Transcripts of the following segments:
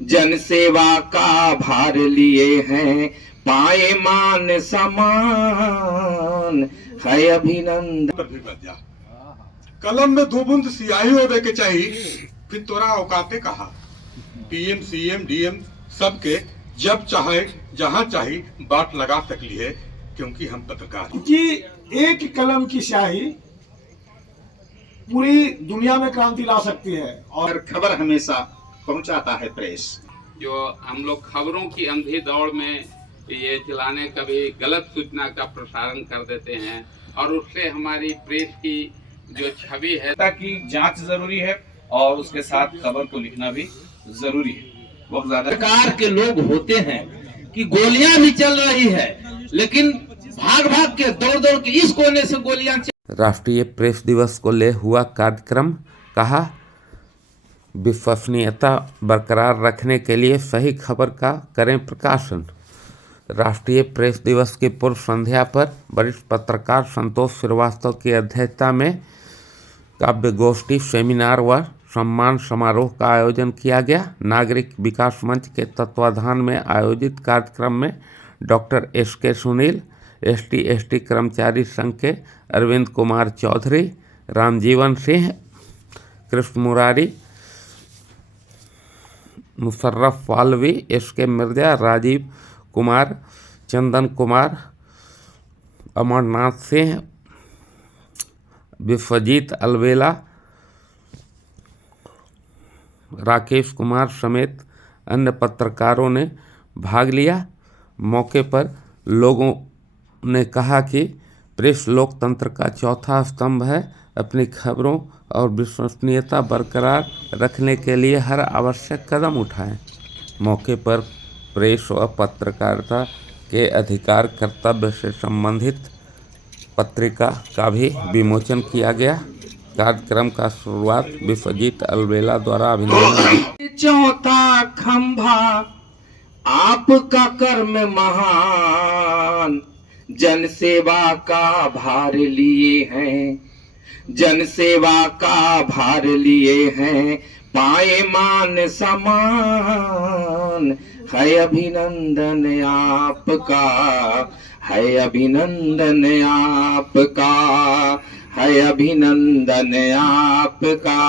जन सेवा का भार लिए हैं, पाए मान समान, है अभिनंदन। भी बच जा। कलम में 2 बूंद सियाही होवे के चाहिए, फिर तोरा औकाते कहा। पीएम सीएम डीएम सबके जब चाहे जहां चाहे बात लगा सकली है, क्योंकि हम पत्रकार हैं। कि एक कलम की स्याही पूरी दुनिया में क्रांति ला सकती है। और खबर हमेशा पहुंचाता है प्रेस। जो हम लोग खबरों की अंधी दौड़ में ये चलाने कभी गलत सूचना का प्रसारण कर देते हैं और उससे हमारी प्रेस की जो छवि है की जांच जरूरी है और उसके साथ खबर को लिखना भी जरूरी है। बहुत ज्यादा सरकार के लोग होते हैं कि गोलियां भी चल रही है, लेकिन भाग भाग के दौड़ दौड़ के इस कोने से गोलियां राष्ट्रीय प्रेस दिवस को ले हुआ कार्यक्रम, कहा विश्वसनीयता बरकरार रखने के लिए सही खबर का करें प्रकाशन। राष्ट्रीय प्रेस दिवस की पूर्व संध्या पर वरिष्ठ पत्रकार संतोष श्रीवास्तव की अध्यक्षता में काव्य गोष्ठी, सेमिनार व सम्मान समारोह का आयोजन किया गया। नागरिक विकास मंच के तत्वाधान में आयोजित कार्यक्रम में डॉक्टर SK सुनील, ST कर्मचारी संघ के अरविंद कुमार चौधरी, रामजीवन सिंह, कृष्ण मुरारी, मुशर्रफ पालवी, SK मिर्जा, राजीव कुमार, चंदन कुमार, अमरनाथ सिंह, विश्वजीत अलवेला, राकेश कुमार समेत अन्य पत्रकारों ने भाग लिया। मौके पर लोगों ने कहा कि प्रेस लोकतंत्र का चौथा स्तंभ है। अपनी खबरों और विश्वसनीयता बरकरार रखने के लिए हर आवश्यक कदम उठाएं। मौके पर प्रेस व पत्रकारिता के अधिकार कर्तव्य से संबंधित पत्रिका का भी विमोचन किया गया। कार्यक्रम का शुरुआत विश्वजीत अलवेला द्वारा अभिनंदन। चौथा खंभा आपका कर्म महान, जन सेवा का भार लिए हैं, जन सेवा का भार लिए हैं, पाए मान समान, है अभिनंदन आपका, है अभिनंदन आपका, है अभिनंदन आपका,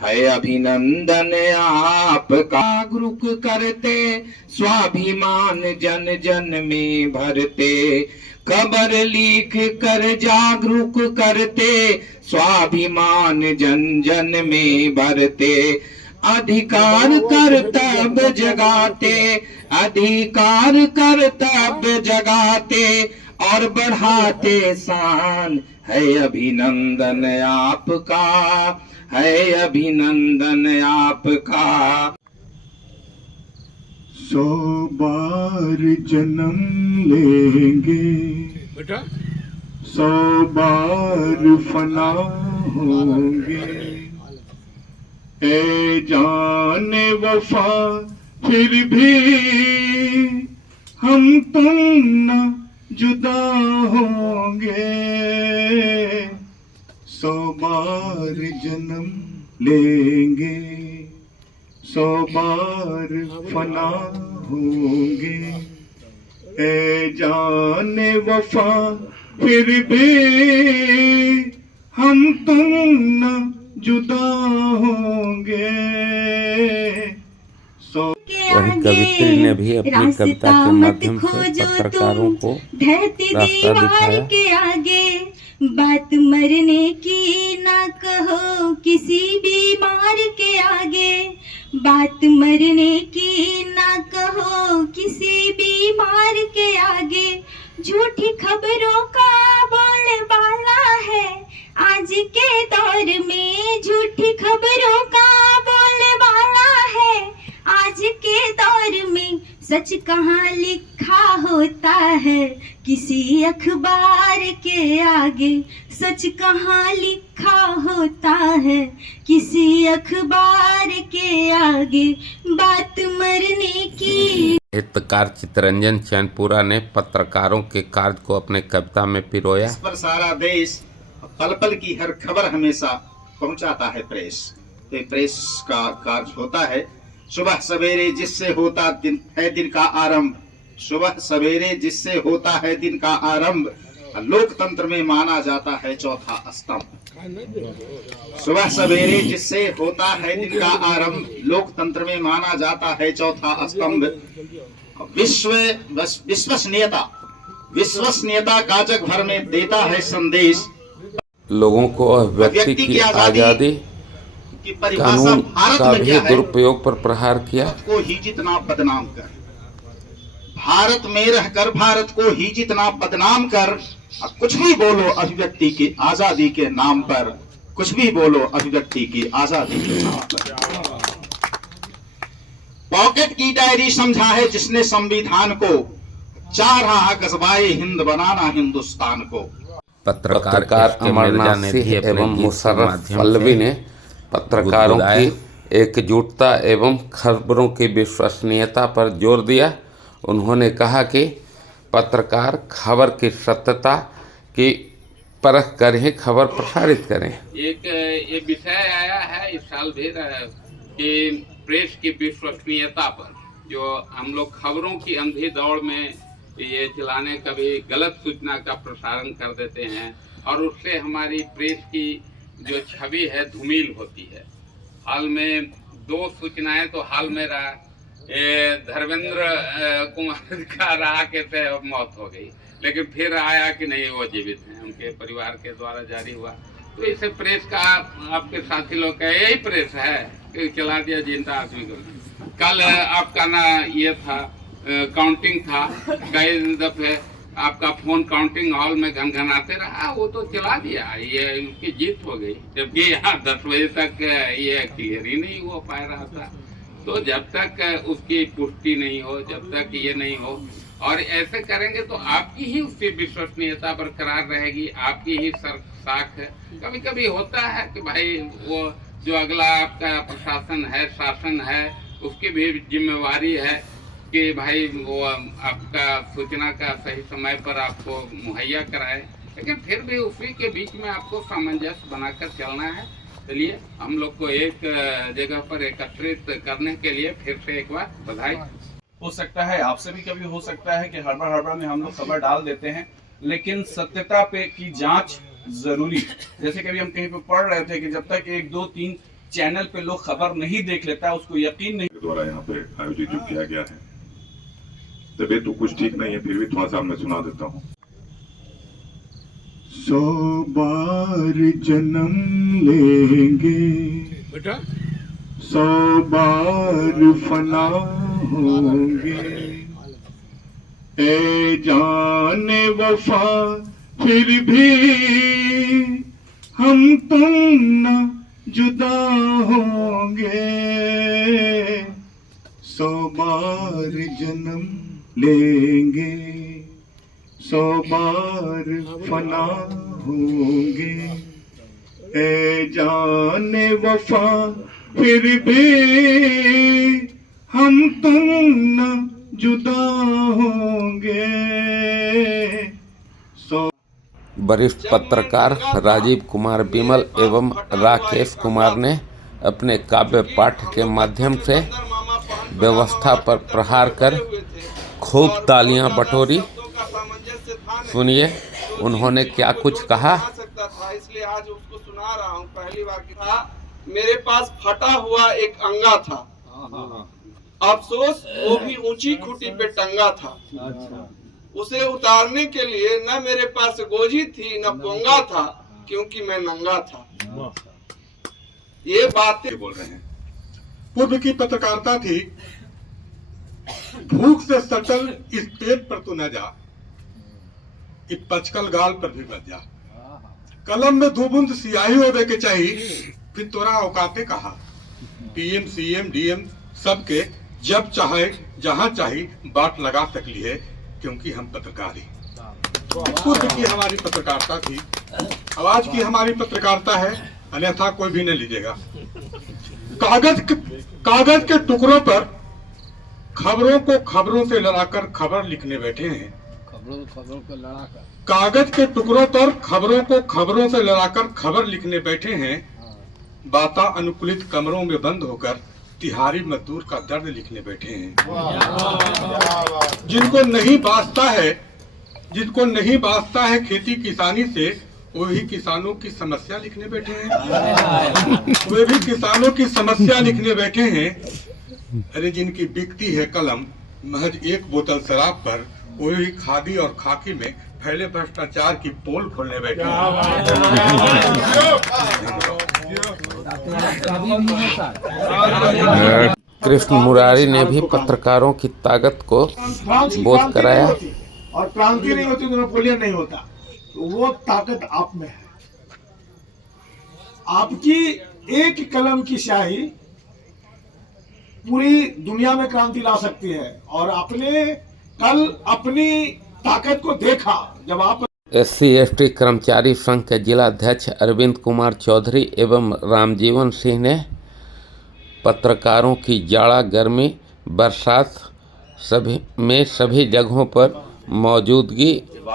है अभिनंदन आपका। जागरूक करते स्वाभिमान जन जन में भरते, खबर लिख कर जागरूक करते स्वाभिमान जन जन में भरते, अधिकार कर्तव्य जगाते, अधिकार कर्तव्य जगाते और बढ़ाते शान, है अभिनंदन आपका, है अभिनंदन आपका। 100 बार जन्म लेंगे, 100 बार फना होंगे, ए जाने वफा फिर भी हम तुम न जुदा होंगे। 100 बार जन्म लेंगे, 100 बार फना होंगे, ए जाने वफा फिर भी हम तुम न जुदा होंगे। वहीं कवित्री ने भी अपनी कविता के माध्यम से पत्रकारों को रास्ता दिखाया। के आगे बात मरने की ना कहो किसी बीमार के आगे, बात मरने की ना कहो किसी बीमार के आगे, झूठी खबरों का बोलबाला है आज के दौर में, झूठी खबरों का बोलबाला है आज के दौर में। सच कहाँ लिखा होता है किसी अखबार के आगे, सच कहाँ लिखा होता है किसी अखबार के आगे, बात मरने की। साहित्यकार चित्तरंजन चैनपुरा ने पत्रकारों के कार्य को अपने कविता में पिरोया। इस पर सारा देश पल पल की हर खबर हमेशा पहुंचाता है प्रेस। तो प्रेस का कार्य होता है सुबह सवेरे जिससे होता दिन का आरंभ, सुबह सवेरे जिससे होता है दिन का आरंभ, लोकतंत्र में माना जाता है चौथा स्तंभ। सुबह सवेरे जिससे होता है दिन का आरंभ, लोकतंत्र में माना जाता है चौथा स्तंभ। विश्वसनीयता का जग भर में देता है संदेश। लोगों को अभिव्यक्ति की आजादी की परिभाषा कानून भारत का में भी क्या है? दुरुपयोग पर प्रहार किया। भारत को ही जितना बदनाम कर, भारत में रहकर भारत को ही जितना बदनाम कर, कुछ भी बोलो अभिव्यक्ति की आजादी के नाम पर, कुछ भी बोलो अभिव्यक्ति की आजादी के नाम पर। पॉकेट की डायरी समझा है जिसने संविधान को, चाह रहा कस्बाए हिंद बनाना हिंदुस्तान को। पत्रकार अमरनाथ सिंह एवं मुशर्रफ पल्लवी ने पत्रकारों की एकजुटता एवं खबरों की विश्वसनीयता पर जोर दिया। उन्होंने कहा कि पत्रकार खबर की सत्यता की परख करें, खबर प्रसारित करें। एक ये विषय आया है इस साल भी कि प्रेस की विश्वसनीयता पर, जो हम लोग खबरों की अंधी दौड़ में ये चलाने कभी गलत सूचना का प्रसारण कर देते हैं और उससे हमारी प्रेस की जो छवि है धूमिल होती है। हाल में 2 सूचनाएं तो हाल में रहा, धर्मेंद्र कुमार का रहा के मौत हो गई, लेकिन फिर आया कि नहीं वो जीवित हैं, उनके परिवार के द्वारा जारी हुआ। तो इसे प्रेस का आपके साथी लोग का यही प्रेस है कि चला दिया जिंदा आदमी को। कल आपका ना ये था काउंटिंग था, कई दफे आपका फोन काउंटिंग हॉल में घनघनाते रहा, वो तो चला दिया, ये उनकी जीत हो गई। जबकि यहाँ 10 बजे तक ये क्लियर ही नहीं हो पा रहा था। तो जब तक उसकी पुष्टि नहीं हो, जब तक ये नहीं हो और ऐसे करेंगे तो आपकी ही उसकी विश्वसनीयता बरकरार रहेगी, आपकी ही साख है। कभी कभी होता है कि भाई वो जो अगला आपका प्रशासन है, शासन है, उसकी भी जिम्मेवारी है कि भाई वो आपका सूचना का सही समय पर आपको मुहैया कराए, लेकिन फिर भी उसी के बीच में आपको सामंजस्य बनाकर चलना है। चलिए हम लोग को एक जगह पर एकत्रित करने के लिए फिर से एक बार बधाई। हो सकता है आपसे भी कभी हो सकता है कि हड़बड़ में हम लोग खबर डाल देते हैं, लेकिन सत्यता पे की जांच जरूरी। जैसे कभी हम कहीं पे पढ़ रहे थे कि जब तक 1, 2, 3 चैनल पे लोग खबर नहीं देख लेता, उसको यकीन नहीं। द्वारा यहाँ पे आयोजित जो किया गया है, तबीयत तो कुछ ठीक नहीं है, फिर भी थोड़ा सा मैं सुना देता हूँ। 100 बार जन्म लेंगे, 100 बार फना होंगे, ए जाने वफा फिर भी हम तुम न जुदा होंगे। 100 बार जन्म लेंगे, 100 बार फना होंगे, ए जाने वफा फिर भी हम तुम न जुदा होंगे। वरिष्ठ पत्रकार राजीव कुमार बिमल एवं राकेश कुमार ने अपने काव्य पाठ के माध्यम से व्यवस्था पर प्रहार कर खूब तालियां बटोरी। सुनिए उन्होंने क्या कुछ कहा। इसलिए आज उसको सुना रहा हूँ। पहली बार की था, मेरे पास फटा हुआ एक अंगा था, अफसोस वो भी ऊंची खूंटी पे टंगा था। उसे उतारने के लिए न मेरे पास गोजी थी न पोंगा था, क्योंकि मैं नंगा था। ये बातें बोल रहे हैं। पूर्व की पत्रकारिता थी, भूख से सटल इस पेट पर तो न जा, इस पचकल गाल पर भी मत जा। कलम में 2 बूंद सियाही होवे के चाहिए, फिर तोरा औकाते कहा। पीएम सीएम डीएम सबके जब चाहे जहां चाहे बात लगा सकली है, क्योंकि हम पत्रकार ही। पूर्व की हमारी पत्रकारिता थी, आज की हमारी पत्रकारिता है, अन्यथा कोई भी नहीं लीजिएगा। कागज के टुकड़ों पर खबरों को खबरों से लड़ाकर खबर लिखने बैठे हैं। खबरों को लड़ाकर कागज के टुकड़ों पर खबरों को खबरों से लड़ाकर खबर लिखने बैठे हैं। बाता अनुकूलित कमरों में बंद होकर तिहाड़ी मजदूर का दर्द लिखने बैठे हैं। जिनको नहीं वास्ता है खेती किसानी से, वही किसानों की समस्या लिखने बैठे हैं। वे भी किसानों की समस्या लिखने बैठे हैं। अरे जिनकी बिकती है कलम महज एक बोतल शराब पर, वही खादी और खाकी में फैले भ्रष्टाचार की पोल खोलने बैठे हैं। कृष्ण मुरारी ने भी पत्रकारों की ताकत को बोध कराया। और क्रांति नहीं होती तो नेपोलियन नहीं होता। तो वो ताकत आप में है। आपकी एक कलम की स्याही पूरी दुनिया में क्रांति ला सकती है। और आपने कल अपनी ताकत को देखा जब आप SC/ST कर्मचारी संघ के जिला अध्यक्ष अरविंद कुमार चौधरी एवं रामजीवन सिंह ने पत्रकारों की जाड़ा गर्मी बरसात सभी जगहों पर मौजूदगी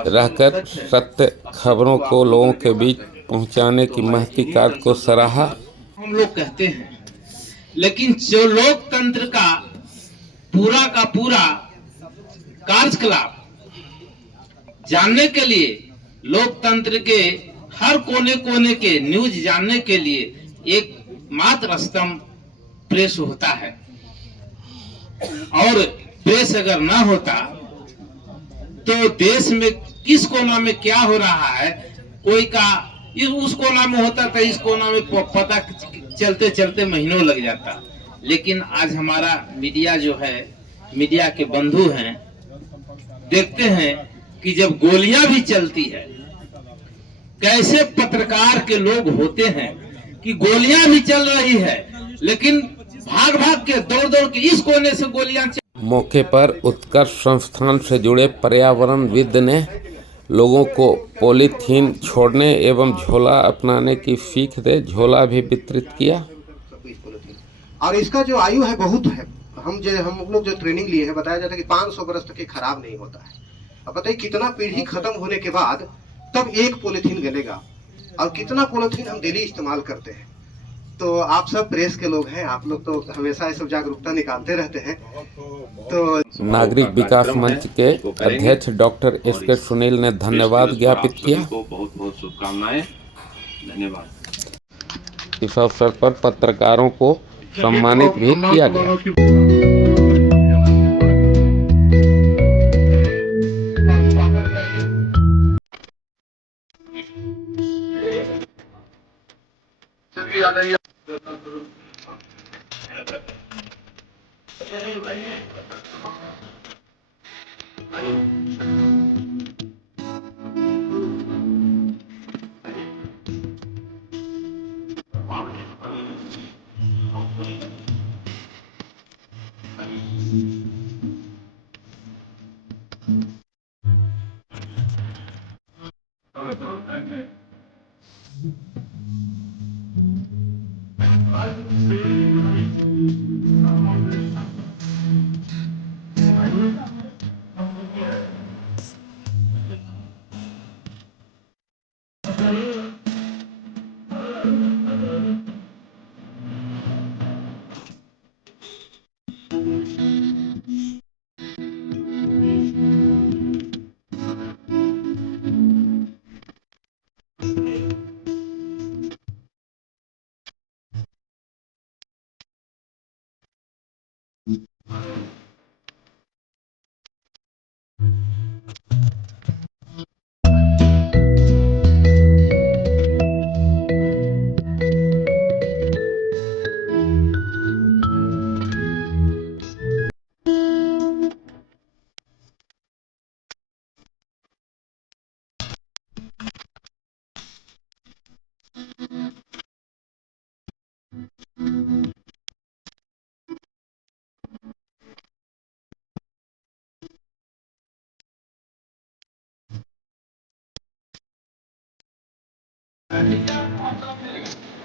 रहकर सत्य खबरों को लोगों के बीच पहुंचाने की महती कार्य को सराहा। हम लोग कहते हैं, लेकिन जो लोकतंत्र का पूरा कार्यकलाप जानने के लिए, लोकतंत्र के हर कोने कोने के न्यूज जानने के लिए एक मात्र स्तंभ प्रेस होता है। और प्रेस अगर ना होता तो देश में किस कोना में क्या हो रहा है, कोई का उस कोना में होता था, इस कोना में पता चलते चलते महीनों लग जाता। लेकिन आज हमारा मीडिया जो है, मीडिया के बंधु हैं, देखते हैं कि जब गोलियां भी चलती है, कैसे पत्रकार के लोग होते हैं कि गोलियां भी चल रही है, लेकिन भाग भाग के दौड़ के इस कोने से गोलियां मौके पर उत्कर्ष संस्थान से जुड़े पर्यावरणविद ने लोगों को पॉलीथीन छोड़ने एवं झोला अपनाने की सीख दे झोला भी वितरित किया। और इसका जो आयु है बहुत है। हम लोग जो ट्रेनिंग लिए हैं, बताया जाता है कि 500 बरस तक ये खराब नहीं होता है। अब बताइए कितना पीढ़ी खत्म होने के बाद तब एक पॉलीथीन गलेगा, और कितना पॉलीथीन हम डेली इस्तेमाल करते हैं। तो आप सब प्रेस के लोग हैं, आप लोग तो हमेशा ये सब जागरूकता निकालते रहते हैं। तो नागरिक विकास मंच के अध्यक्ष डॉक्टर SK सुनील ने धन्यवाद ज्ञापित किया। बहुत बहुत शुभकामनाएं, धन्यवाद। इस अवसर पर पत्रकारों को सम्मानित भी किया गया।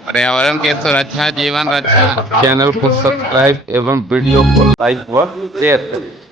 पर्यावरण की सुरक्षा जीवन रक्षा चैनल को सब्सक्राइब एवं वीडियो को लाइक व शेयर करें।